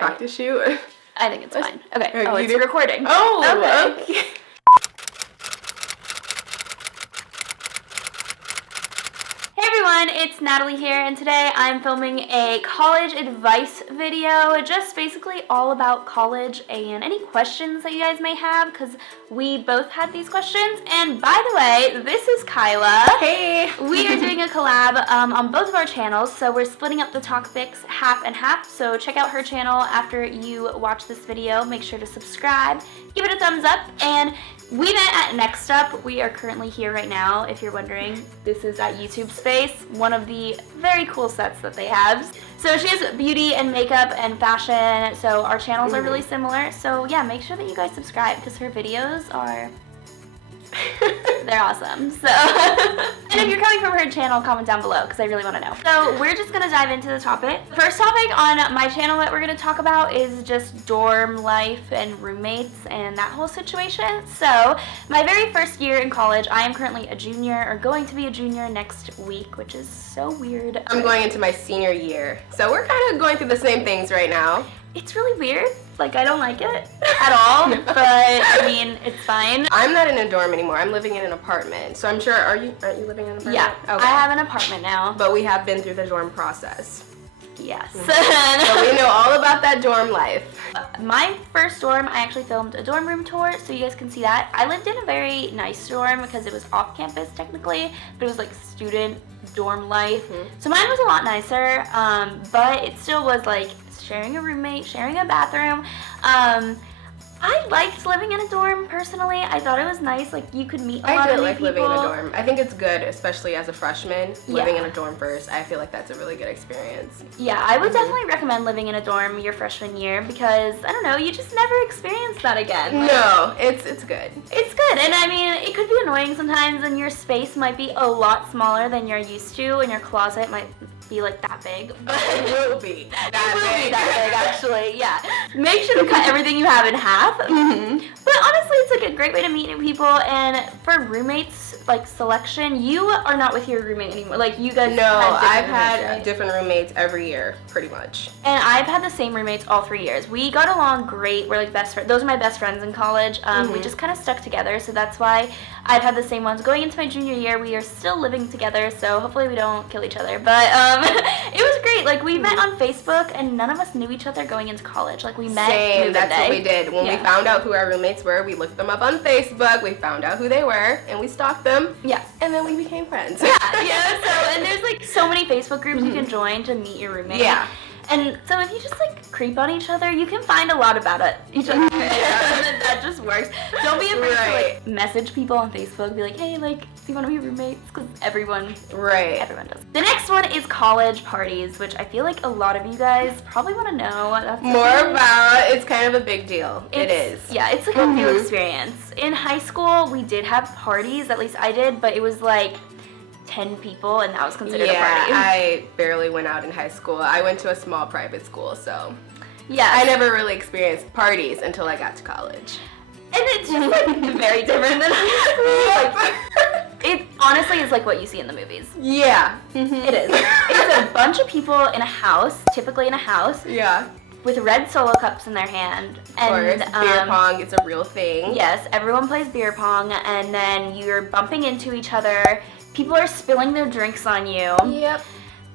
practice shoot? I think it's fine. Okay. Oh, it's do? recording. Oh, okay. Hey everyone, it's Natalie here, and today I'm filming a college advice video, just basically all about college and any questions that you guys may have, because we both had these questions. And by the way, this is Kyla. Hey! We are doing a collab on both of our channels, so we're splitting up the topics half and half, so check out her channel after you watch this video. Make sure to subscribe, give it a thumbs up, and we met at Next Up. We are currently here right now, if you're wondering. This is at YouTube Space, one of the very cool sets that they have. So she has beauty and makeup and fashion, so our channels are really similar. So yeah, make sure that you guys subscribe because her videos are... they're awesome. So, and if you're coming from her channel, comment down below because I really want to know. So we're just gonna dive into the topic. First topic on my channel that we're gonna talk about is just dorm life and roommates and that whole situation. So my very first year in college, I am currently a junior, or going to be a junior next week, which is so weird. I'm going into my senior year, so we're kind of going through the same things right now. It's really weird. Like, I don't like it at all, but I mean, it's fine. I'm not in a dorm anymore. I'm living in an apartment. So I'm sure, aren't you living in an apartment? Yeah, okay. I have an apartment now. But we have been through the dorm process. Yes. So we know all about that dorm life. My first dorm, I actually filmed a dorm room tour, so you guys can see that. I lived in a very nice dorm because it was off campus technically, but it was like student dorm life. So mine was a lot nicer, but it still was like sharing a roommate, sharing a bathroom. I liked living in a dorm personally. I thought it was nice. Like, you could meet a lot of new people. Living in a dorm. I think it's good, especially as a freshman, living in a dorm first. I feel like that's a really good experience. Yeah, I would definitely recommend living in a dorm your freshman year because, I don't know, you just never experience that again. No, it's good. It's good, and I mean, it could be annoying sometimes, and your space might be a lot smaller than you're used to, and your closet might be like that big. But it will be that big, actually, yeah. Make sure to cut everything you have in half. But honestly, it's like a great way to meet new people, and for roommates, like selection, you are not with your roommate anymore. Like, you guys I've had different roommates every year, pretty much. And I've had the same roommates all 3 years. We got along great. We're like best friends. Those are my best friends in college. We just kind of stuck together, so that's why I've had the same ones. Going into my junior year, we are still living together, so hopefully we don't kill each other. But it was great. Like, we met on Facebook, and none of us knew each other going into college. Like, we met Same, that's what we did. When we found out who our roommates were, we looked them up on Facebook, we found out who they were, and we stalked them. Yeah. And then we became friends. Yeah, so, and there's like so many Facebook groups you can join to meet your roommate. Yeah. And so if you just like creep on each other, you can find a lot about each other. That just works. Don't be afraid to like message people on Facebook, be like, hey, like, do you want to be roommates? Because everyone does. The next one is college parties, which I feel like a lot of you guys probably want to know. That's more about. It's kind of a big deal. It is. Yeah, it's like a new experience. In high school, we did have parties, at least I did, but it was like 10 people, and that was considered a party. I barely went out in high school. I went to a small private school, so yeah, I never really experienced parties until I got to college. And it's just like very different than high school. It honestly is like what you see in the movies. Yeah. It is. It's a bunch of people in a house, typically in a house. Yeah. With red Solo cups in their hand. Of course, beer pong is a real thing. Yes, everyone plays beer pong, and then you're bumping into each other. People are spilling their drinks on you. Yep.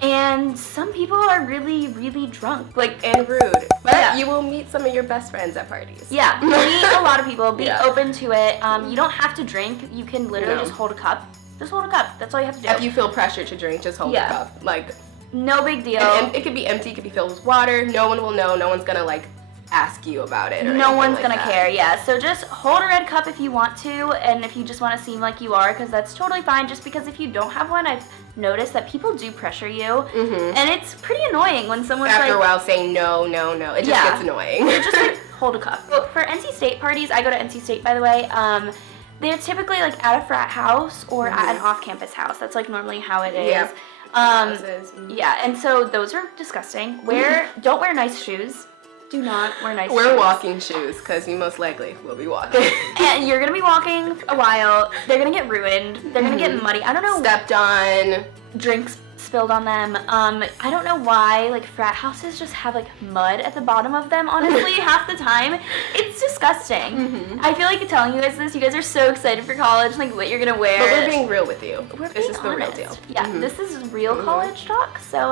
And some people are really, really drunk. And rude. But you will meet some of your best friends at parties. Yeah, meet a lot of people. Be open to it. You don't have to drink. You can literally just hold a cup. Just hold a cup. That's all you have to do. If you feel pressure to drink, just hold a cup. Like, no big deal. And it could be empty. It could be filled with water. No one will know. No one's going to, like, ask you about it. No one's gonna care, yeah. So just hold a red cup if you want to, and if you just want to seem like you are, because that's totally fine. Just because if you don't have one, I've noticed that people do pressure you, and it's pretty annoying when someone's after a while saying no, it just gets annoying. You're just like, hold a cup. For NC State parties, I go to NC State, by the way. They're typically like at a frat house or at an off-campus house. That's like normally how it is. Yeah. Yeah, and so those are disgusting. Don't wear nice shoes. Do not wear nice shoes. Wear walking shoes, because you most likely will be walking. And you're going to be walking a while. They're going to get ruined. They're going to get muddy. I don't know. Stepped on. Drinks spilled on them. I don't know why, like, frat houses just have, like, mud at the bottom of them, honestly, half the time. It's disgusting. I feel like telling you guys this, you guys are so excited for college, like, what you're gonna wear. But we're being real with you. This is the real deal. Yeah, this is real college talk. So,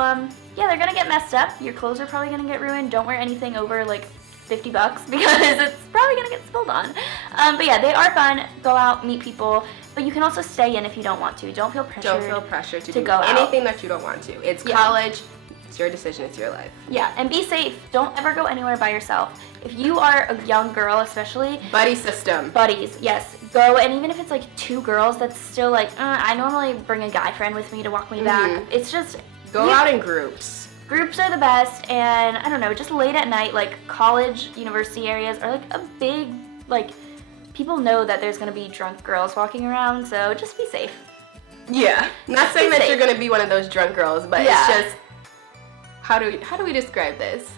yeah, they're gonna get messed up. Your clothes are probably gonna get ruined. Don't wear anything over, like, $50 because it's probably gonna get spilled on. But yeah, they are fun. Go out, meet people, but you can also stay in if you don't want to. Don't feel pressured. Don't feel pressure to do go anything out. that you don't want to. It's college. It's your decision. It's your life. Yeah, and be safe. Don't ever go anywhere by yourself. If you are a young girl, especially. Buddy system. Buddies, yes. Go, and even if it's like 2 girls, that's still like, I normally bring a guy friend with me to walk me back. It's just. Go out in groups. Groups are the best, and I don't know, just late at night, like college, university areas are like a big, like, people know that there's gonna be drunk girls walking around, so just be safe. Yeah. Not saying that you're gonna be one of those drunk girls, but it's just, how do we describe this?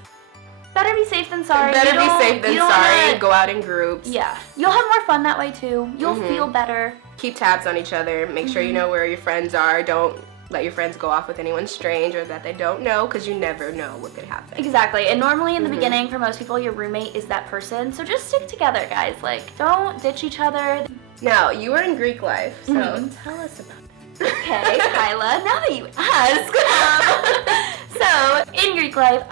Better be safe than sorry. Better be safe than sorry. Go out in groups. Yeah. You'll have more fun that way too. You'll feel better. Keep tabs on each other. Make sure you know where your friends are. Don't let your friends go off with anyone strange or that they don't know, because you never know what could happen. Exactly. And normally in the beginning, for most people, your roommate is that person. So just stick together, guys. Like, don't ditch each other. Now, you were in Greek life, so tell us about that. Okay, Kyla, now that you ask. So, in Greek life,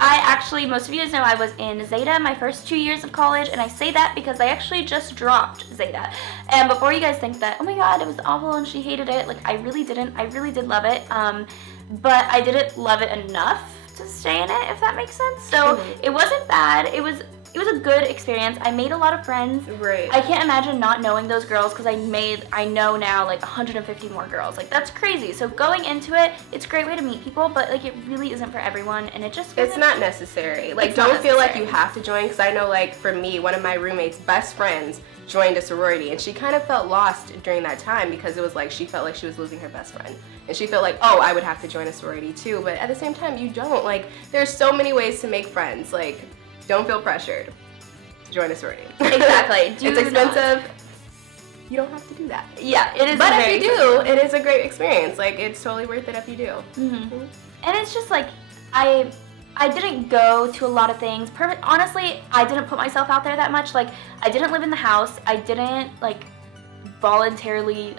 most of you guys know I was in Zeta my first 2 years of college, and I say that because I actually just dropped Zeta. And before you guys think that, oh my god, it was awful and she hated it, like, I really didn't. I really did love it, but I didn't love it enough to stay in it, if that makes sense. So, it wasn't bad. It was a good experience. I made a lot of friends. Right. I can't imagine not knowing those girls because I know now like 150 more girls. Like, that's crazy. So going into it, it's a great way to meet people, but like it really isn't for everyone, and it just it's not necessary. Like, don't feel like you have to join, because I know, like, for me, one of my roommate's best friends joined a sorority, and she kind of felt lost during that time because it was like she felt like she was losing her best friend, and she felt like, oh, I would have to join a sorority too. But at the same time, you don't. Like, there's so many ways to make friends. Like, don't feel pressured to join a sorority. Exactly. It's expensive. You don't have to do that. Yeah, it is. But if you do, it is a great experience. Like, it's totally worth it if you do. And it's just like, I didn't go to a lot of things. Honestly, I didn't put myself out there that much. Like, I didn't live in the house. I didn't, like, voluntarily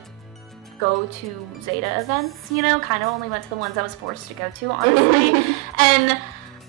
go to Zeta events, you know? Kind of only went to the ones I was forced to go to, honestly. And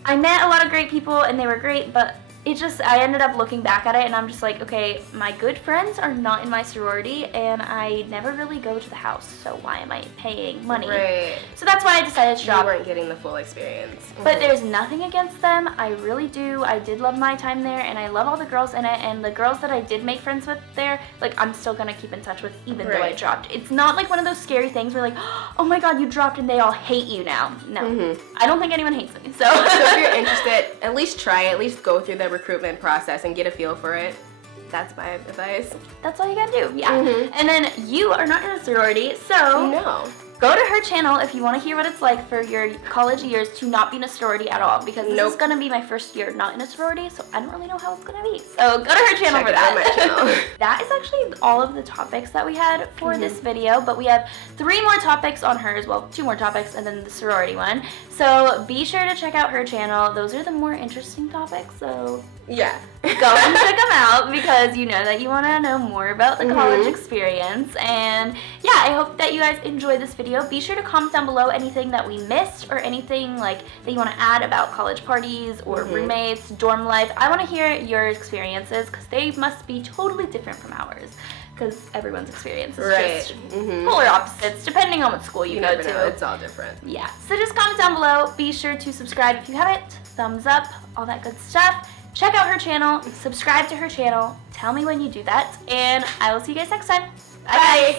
I met a lot of great people, and they were great, but I ended up looking back at it, and I'm just like, okay, my good friends are not in my sorority, and I never really go to the house, so why am I paying money? Right. So that's why I decided to drop. You weren't getting the full experience. But there's nothing against them. I really do. I did love my time there, and I love all the girls in it, and the girls that I did make friends with there, like, I'm still gonna keep in touch with even though I dropped. It's not like one of those scary things where, like, oh my god, you dropped and they all hate you now. No. I don't think anyone hates me, so. So if you're interested, at least try, at least go through the recruitment process and get a feel for it. That's my advice. That's all you gotta do, yeah. And then you are not in a sorority, so no. Go to her channel if you want to hear what it's like for your college years to not be in a sorority at all, because this is gonna be my first year not in a sorority, so I don't really know how it's gonna be. So go to her channel for that. My channel. That is actually all of the topics that we had for this video, but we have 3 more topics on hers, well, 2 more topics, and then the sorority one. So be sure to check out her channel. Those are the more interesting topics, so yeah. Go and check them out, because you know that you want to know more about the college experience. And yeah, I hope that you guys enjoyed this video. Be sure to comment down below anything that we missed, or anything like that you want to add about college parties or roommates, dorm life. I want to hear your experiences, because they must be totally different from ours, because everyone's experience is just polar opposites depending on what school you go to. Know. It's all different. Yeah, so just comment down below. Be sure to subscribe if you haven't, thumbs up, all that good stuff. Check out her channel, subscribe to her channel, tell me when you do that, and I will see you guys next time. Bye.